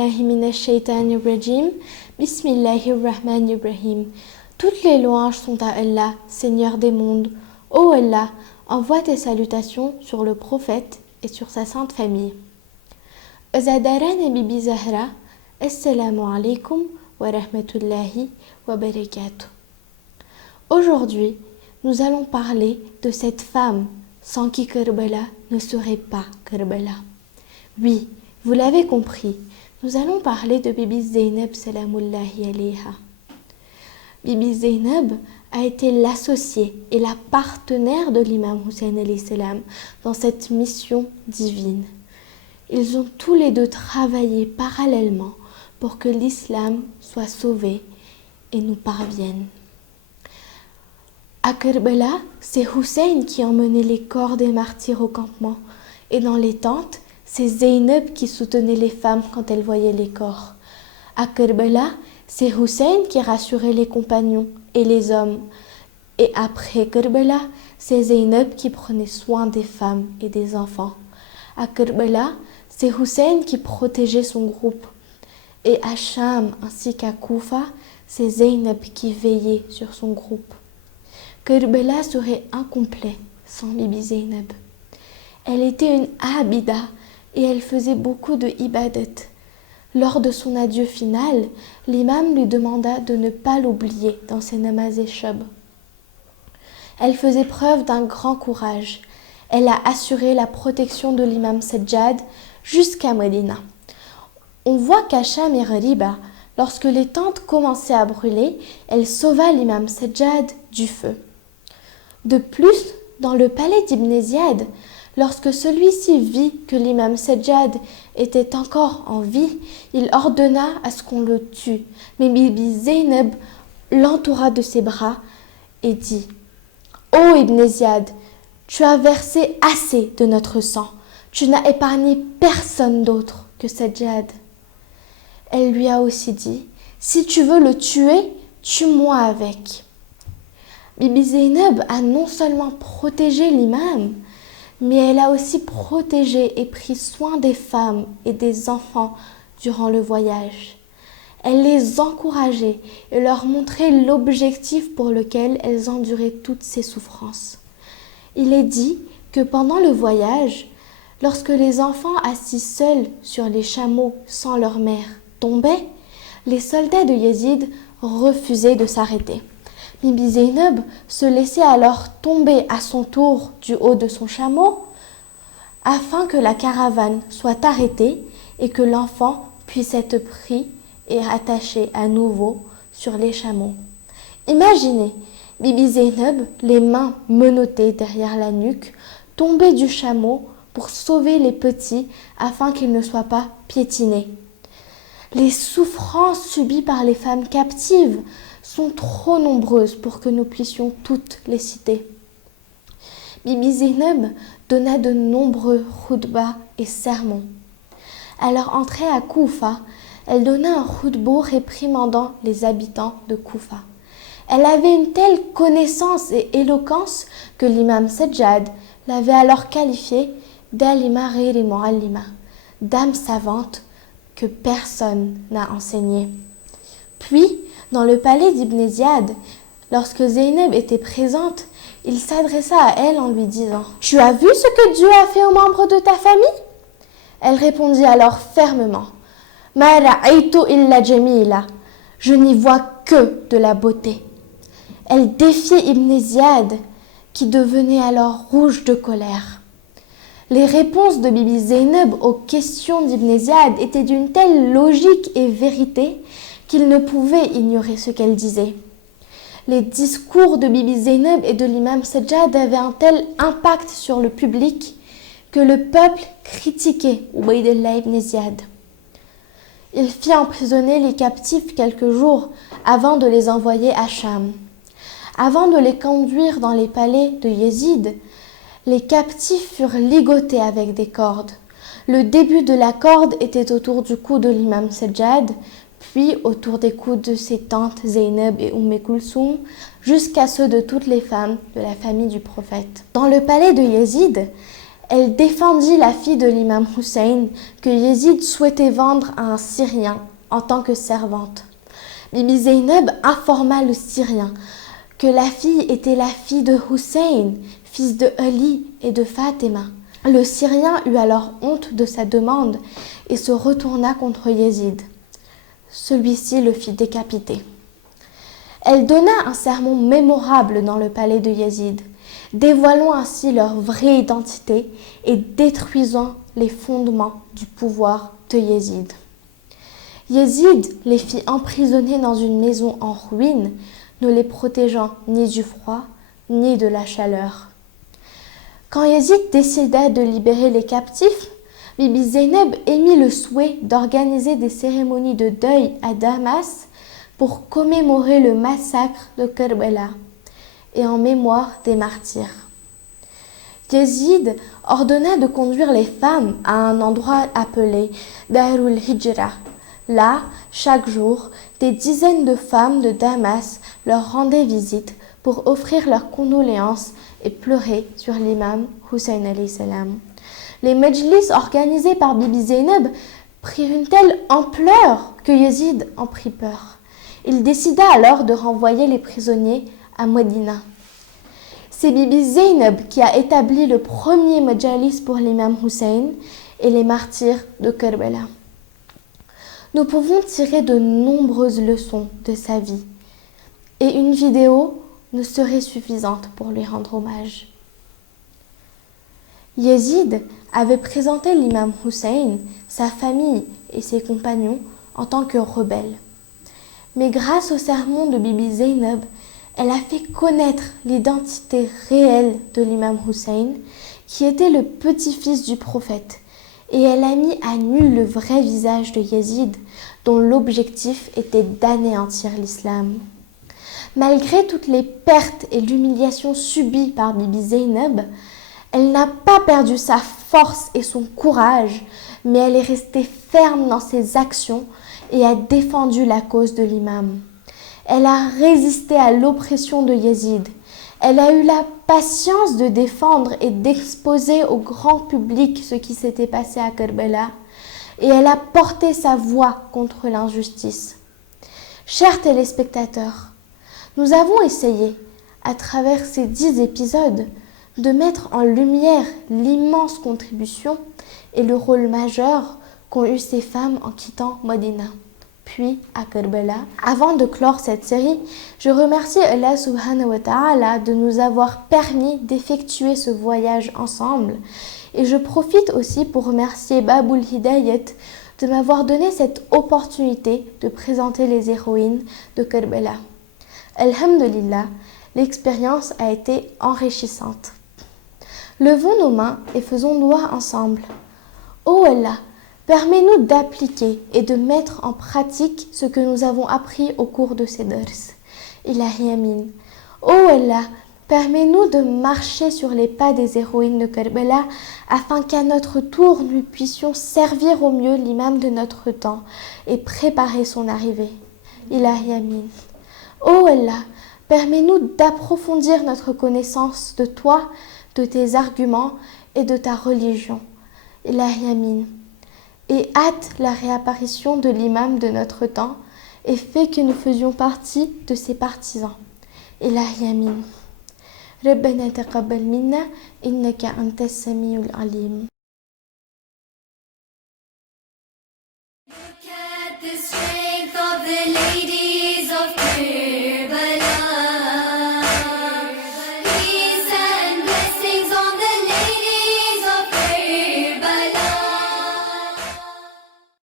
billahi minash shaitanir rajim. Bismillahirrahmanirrahim. Toutes les louanges sont à Allah, Seigneur des mondes. Ô Allah, envoie tes salutations sur le prophète et sur sa sainte famille. Zadarana Bibi Zahra, Assalamu alaikum wa rahmatullahi wa barakatuh. Aujourd'hui, nous allons parler de cette femme sans qui Karbala ne serait pas Karbala. Oui, vous l'avez compris, nous allons parler de Bibi Zainab salamullahi alayha. Bibi Zainab a été l'associée et la partenaire de l'imam Hussein alayhi salam dans cette mission divine. Ils ont tous les deux travaillé parallèlement pour que l'islam soit sauvé et nous parvienne. À Karbala, c'est Hussein qui emmenait les corps des martyrs au campement et dans les tentes, c'est Zainab qui soutenait les femmes quand elles voyaient les corps. À Karbala, c'est Hussein qui rassurait les compagnons et les hommes. Et après Karbala, c'est Zainab qui prenait soin des femmes et des enfants. À Karbala, c'est Hussein qui protégeait son groupe. Et à Sham ainsi qu'à Koufa, c'est Zainab qui veillait sur son groupe. Karbala serait incomplet sans Bibi Zainab. Elle était une abida et elle faisait beaucoup de ibadat. Lors de son adieu final, l'imam lui demanda de ne pas l'oublier dans ses namaz et shab. Elle faisait preuve d'un grand courage. Elle a assuré la protection de l'imam Sajjad jusqu'à Medina. On voit qu'à Sham et Ghariba, lorsque les tentes commençaient à brûler, elle sauva l'imam Sajjad du feu. De plus, dans le palais d'Ibn Ziyad, lorsque celui-ci vit que l'imam Sajjad était encore en vie, il ordonna à ce qu'on le tue. Mais Bibi Zainab l'entoura de ses bras et dit « Ô Ibn Ziyad, tu as versé assez de notre sang. Tu n'as épargné personne d'autre que Sajjad. » Elle lui a aussi dit « Si tu veux le tuer, tue-moi avec. » Bibi Zainab a non seulement protégé l'imam, mais elle a aussi protégé et pris soin des femmes et des enfants durant le voyage. Elle les encourageait et leur montrait l'objectif pour lequel elles enduraient toutes ces souffrances. Il est dit que pendant le voyage, lorsque les enfants assis seuls sur les chameaux sans leur mère tombaient, les soldats de Yazid refusaient de s'arrêter. Bibi Zainab se laissait alors tomber à son tour du haut de son chameau afin que la caravane soit arrêtée et que l'enfant puisse être pris et attaché à nouveau sur les chameaux. Imaginez, Bibi Zainab, les mains menottées derrière la nuque, tomber du chameau pour sauver les petits afin qu'ils ne soient pas piétinés. Les souffrances subies par les femmes captives sont trop nombreuses pour que nous puissions toutes les citer. Bibi Zainab donna de nombreux khutbas et sermons. À leur entrée à Koufa, elle donna un khutbah réprimandant les habitants de Koufa. Elle avait une telle connaissance et éloquence que l'imam Sajjad l'avait alors qualifiée d'alima ghayri muallima, dame savante que personne n'a enseignée. Puis, dans le palais d'Ibn Ziyad, lorsque Zainab était présente, il s'adressa à elle en lui disant « Tu as vu ce que Dieu a fait aux membres de ta famille ?» Elle répondit alors fermement « Ma ra'aytu illa jamila » Je n'y vois que de la beauté. Elle défiait Ibn Ziyad, qui devenait alors rouge de colère. Les réponses de Bibi Zainab aux questions d'Ibn Ziyad étaient d'une telle logique et vérité qu'il ne pouvait ignorer ce qu'elle disait. Les discours de Bibi Zainab et de l'imam Sajjad avaient un tel impact sur le public que le peuple critiquait Ubaydullah ibn Ziyad. Il fit emprisonner les captifs quelques jours avant de les envoyer à Sham. Avant de les conduire dans les palais de Yazid, les captifs furent ligotés avec des cordes. Le début de la corde était autour du cou de l'imam Sajjad, puis autour des cous de ses tantes Zainab et Kulsoum, jusqu'à ceux de toutes les femmes de la famille du prophète. Dans le palais de Yazid, Elle défendit la fille de l'imam Hussein que Yezid souhaitait vendre à un Syrien en tant que servante. Bibi Zainab informa le Syrien que la fille était la fille de Hussein, fils de Ali et de Fatima. Le Syrien eut alors honte de sa demande et se retourna contre Yezid. Celui-ci le fit décapiter. Elle donna un sermon mémorable dans le palais de Yezid, dévoilant ainsi leur vraie identité et détruisant les fondements du pouvoir de Yezid. Yezid les fit emprisonner dans une maison en ruine, ne les protégeant ni du froid ni de la chaleur. Quand Yezid décida de libérer les captifs, Bibi Zainab émit le souhait d'organiser des cérémonies de deuil à Damas pour commémorer le massacre de Kerbela et en mémoire des martyrs. Yezid ordonna de conduire les femmes à un endroit appelé Darul Hijra. Là, chaque jour, des dizaines de femmes de Damas leur rendaient visite pour offrir leurs condoléances et pleurer sur l'imam Hussein alayhi salam. Les majlis organisés par Bibi Zainab prirent une telle ampleur que Yezid en prit peur. Il décida alors de renvoyer les prisonniers à Médina. C'est Bibi Zainab qui a établi le premier majalis pour l'imam Hussein et les martyrs de Kerbela. Nous pouvons tirer de nombreuses leçons de sa vie et une vidéo ne serait suffisante pour lui rendre hommage. Yezid avait présenté l'imam Hussein, sa famille et ses compagnons en tant que rebelles. Mais grâce au sermon de Bibi Zainab, elle a fait connaître l'identité réelle de l'imam Hussein, qui était le petit-fils du prophète, et elle a mis à nu le vrai visage de Yezid, dont l'objectif était d'anéantir l'islam. Malgré toutes les pertes et l'humiliation subies par Bibi Zainab, elle n'a pas perdu sa force et son courage, mais elle est restée ferme dans ses actions et a défendu la cause de l'imam. Elle a résisté à l'oppression de Yezid. Elle a eu la patience de défendre et d'exposer au grand public ce qui s'était passé à Kerbela, et elle a porté sa voix contre l'injustice. Chers téléspectateurs, nous avons essayé, à travers ces 10 épisodes, de mettre en lumière l'immense contribution et le rôle majeur qu'ont eu ces femmes en quittant Médina, puis à Kerbela. Avant de clore cette série, je remercie Allah subhanahu wa ta'ala de nous avoir permis d'effectuer ce voyage ensemble, et je profite aussi pour remercier Babul Hidayat de m'avoir donné cette opportunité de présenter les héroïnes de Kerbela. Alhamdulillah, l'expérience a été enrichissante. Levons nos mains et faisons doigt ensemble. Ô Allah, permets-nous d'appliquer et de mettre en pratique ce que nous avons appris au cours de ces dars. Ilahi Amin. Ô Allah, permets-nous de marcher sur les pas des héroïnes de Kerbela afin qu'à notre tour nous puissions servir au mieux l'imam de notre temps et préparer son arrivée. Ilahi Amin. Ô Allah, permets-nous d'approfondir notre connaissance de toi, de tes arguments et de ta religion. Ilahi Amin. Et hâte la réapparition de l'imam de notre temps et fais que nous faisions partie de ses partisans. Ilahi Amin. Rabbana taqabbal minna innaka antas samiul alim. Look at the strength of the ladies of prayer.